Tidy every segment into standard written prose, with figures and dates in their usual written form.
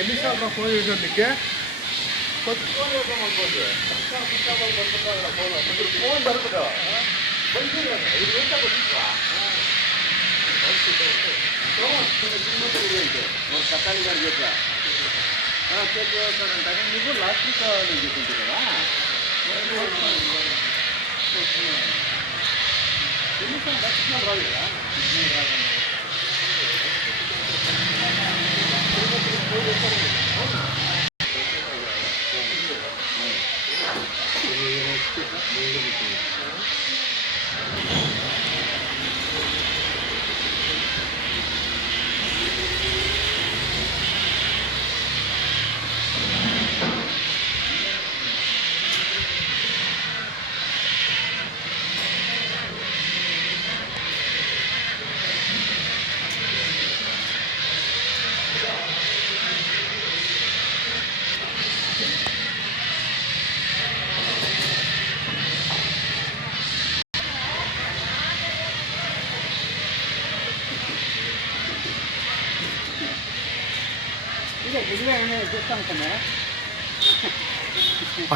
ఎన్నిసార్లు ఫోన్ చేసాను నీకే ఫోన్ దొరుకుతా కట్టాలి గారు చెప్పా చెక్ చేస్తారంటే నువ్వు లాస్ట్ వీక్ కావాలని చెప్పింది కదా ఎన్నిసార్లు దక్షిణ రాదు కదా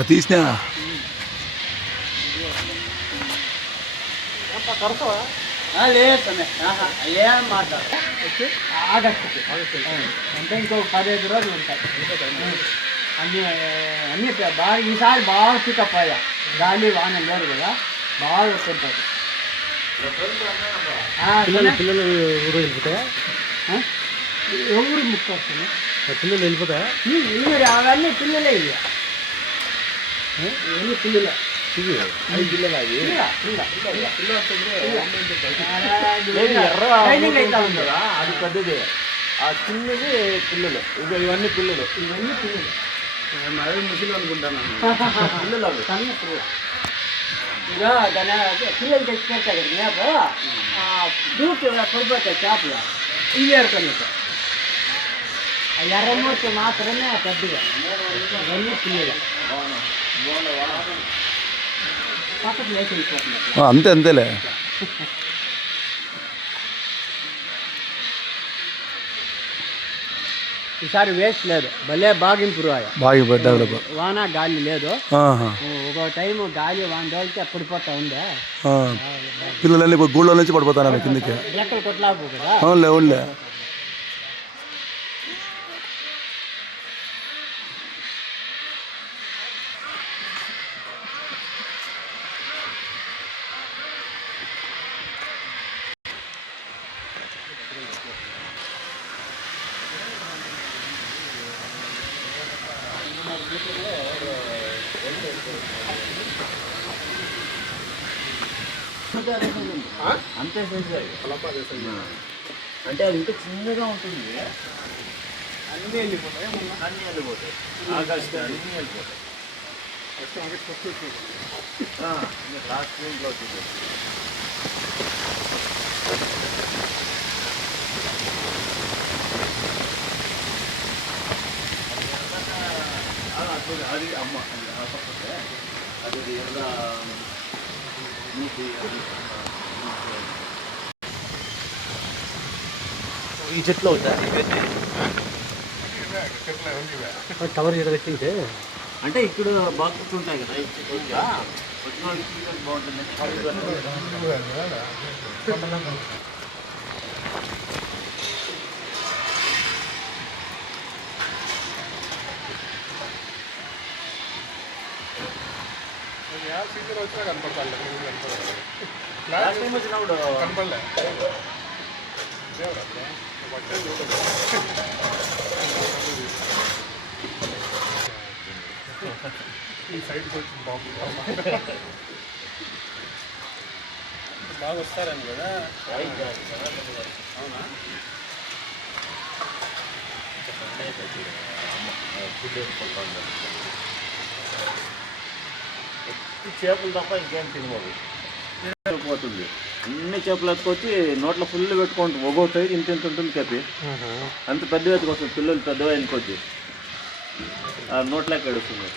తీసినా లేదు ఏం మాట్లాడు ఆగస్టు అంటే ఇంకో 15 రోజులు ఉంటాయి అన్నీ బాగా ఈసారి బాగా పికప్ అయ్యా గాలి వాన లేదు కదా బాగా వస్తుంటుంది పిల్లలు ఊరు వెళ్ళిపోతాయా ఎవరు ముక్క వస్తుంది పిల్లలు వెళ్ళిపోతాయా అవన్నీ పిల్లలే ఇక ఇవన్నీ పిల్లలే అది పెద్దది ఆ చిన్నది పిల్లలు ఇక ఇవన్నీ పిల్లలు మరి ముసలి అనుకుంటాను పిల్లలు అవి సన్న పిల్లలు ఇక దాని పిల్లలు తెచ్చిపెడతాయి మేప దూకు పడిపోతాయి చేపలు ఇవి ఏరుకొని ఎర్రమూర్తి మాత్రమే పెద్దగా ఇవన్నీ పిల్లలు పక్కకు లేచి వెళ్ళిపోతున్నారు అంతేలే ఈసారి వేస్ట్ లేదు భలే బాగా ఇంప్రూవ్ అయ్యా బాగా డెవలప్ వాన గాలి లేదు ఒక టైం గాలి వాన రోజుకి పడిపోతా ఉండే పిల్లలన్నీ గూళ్ళ నుంచి పడిపోతాను కిందకి రెక్కలు కొట్లాపు కదా అవునులే అవునులే అంతే అంటే అది ఇంకా చిన్నగా ఉంటుంది అన్నీ వెళ్ళిపోతాయి అన్నీ వెళ్ళిపోతాయి ఆగస్టు అన్నీ వెళ్ళిపోతాయి లాస్ట్ వీక్లో వచ్చింది అది అమ్మ అది ఎర్ర ఈ చెట్లు అవుతా కవర్ పెట్టింటే అంటే ఇక్కడ బాగా కూర్చుంటాయి కదా బాగుంటుంది సీజన్ వచ్చినా కనపడతాను కనపడలే ఈ సైడ్కి వచ్చింది బాగుంది బాగా వస్తారని కదా అవునా చేపలు తప్ప ఇంకేం తినవు పోతుంది. అన్ని చేపలు ఎత్తుకొచ్చి నోట్లో ఫుల్ పెట్టుకుంటూ ఒగవుతాయి. ఇంత ఇంత ఉంటుంది చెప్పి అంత పెద్ద ఎత్తుకొస్తుంది. పిల్లలు పెద్దగా ఎన్నుకొచ్చి నోట్లోకి ఎడుస్తుంది.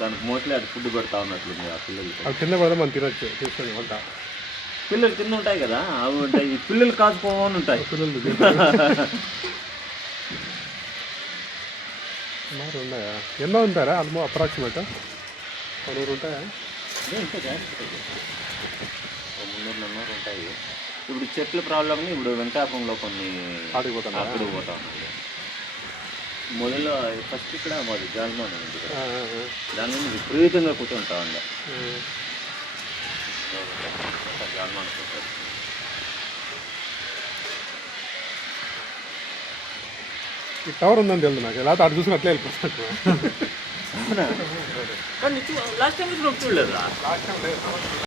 దానికి మోస్ట్లీ అది ఫుడ్ పెడతా ఉన్నట్లుంది ఆ పిల్లలకి. అవి కింద పడితే మనం తినొచ్చు తీసుకొని వంట. పిల్లలు కింద ఉంటాయి కదా, అవి ఉంటాయి. పిల్లలు కాచుకోని ఉంటాయి. పిల్లలు సుమారు ఉన్నాయా? ఎన్నో ఉంటారా ఆల్మో అప్రాక్సిమేట్ 100 ఉంటాయా? 300 ఉంటాయి. ఇప్పుడు చెట్ల ప్రాబ్లమ్ని ఇప్పుడు వెంకటాపురంలో కొన్ని అక్కడికి పోతా ఉన్నాయి. మొదలు ఫస్ట్ ఇక్కడ మాది జాల్మాన్ ఉంది. దాని నుండి విపరీతంగా కూర్చుంటా ఉండే జాల్మాన్ కూర్చొని. ఈ టవర్ ఉందని తెలుసు నాకు. లేకపోతే అటు చూసుకుని అట్లే వెళ్ళిపోతాను. కానీ లాస్ట్ టైం చూడలేదా? లాస్ట్ టైం లేదు.